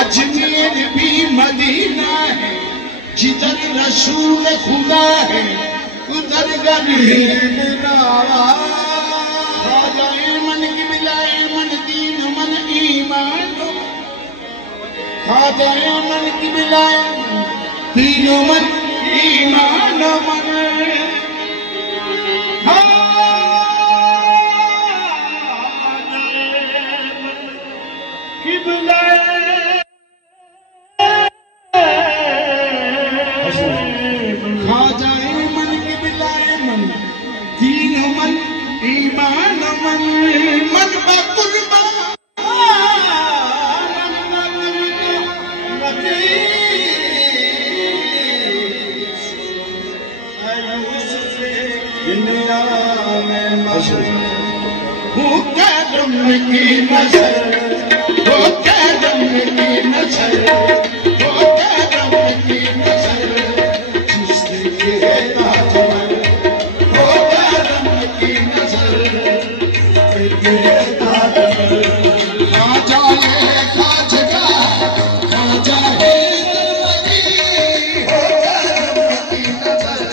अजमेर भी मदीना है, जिधर रसूल खुदा है उधर खाजाए मन की मिलाए मन दीन मन ईमान, खाजाए मन की मिलाए दीन मन ईमान मन की नजर वो कदम की नजर वो कदम की नजर जिसने किए ताजमहल वो कदम की नजर किए ताजमहल खाजा है खाजगा खाजा है वो कदम की नजर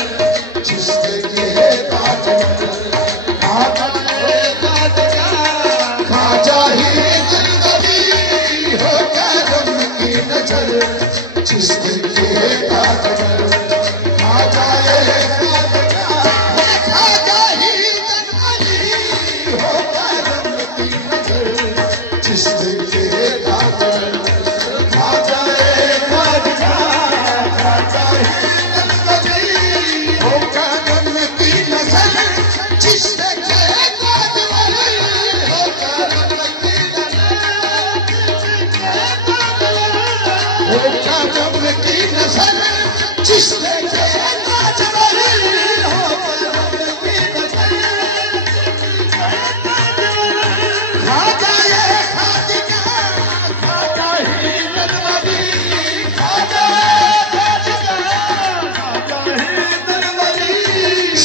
जिसने किए ताजमहल खाजा जिसने किए ताजमहल खाजा है खाजा ही हो करम की नजर जिसने किए ताजमहल खाजा है खाजा ही हो करम की नजर जिसने किए ताजमहल हो करम की नजर जिसने किए ताजमहल हो करम की नजर खाजा ये खादिका खाजा ही दरबारी खाजा खादिका खाजा ही दरबारी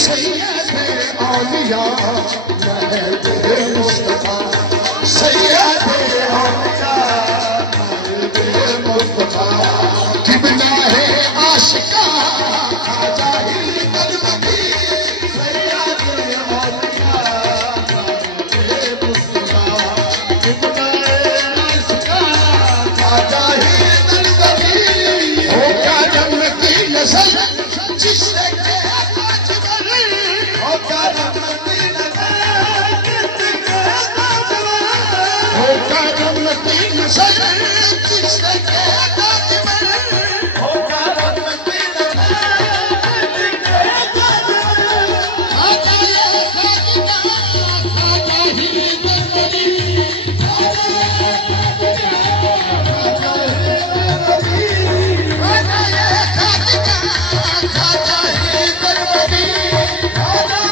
सैयद औलिया महद मुस्तफा सैयद औलिया महद मुस्तफा किबला है आशिका खाजा ही दरबारी सैयद औलिया महद मुस्तफा किबला है आशिका खाजा ही दरबारी हो करम की नजर जिसने किए ताजमहल हो करम की नजर जिसने किए ताजमहल हो करम की नजर जिसने किए ताजमहल हो करम की नजर जिसने किए ताजमहल खाजा ये खादिका खाजा ही दरबारी खाजा ही दरबारी खाजा ये खादिका खाजा ही दरबारी खाजा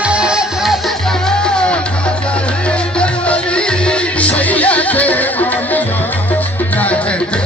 खादिका खाजा ही दरबारी सैयद औलिया महद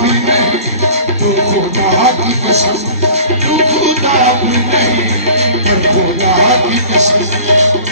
भी नहीं, तू खुदा की कसम, तू खुदा भी नहीं, पर खुदा की कसम।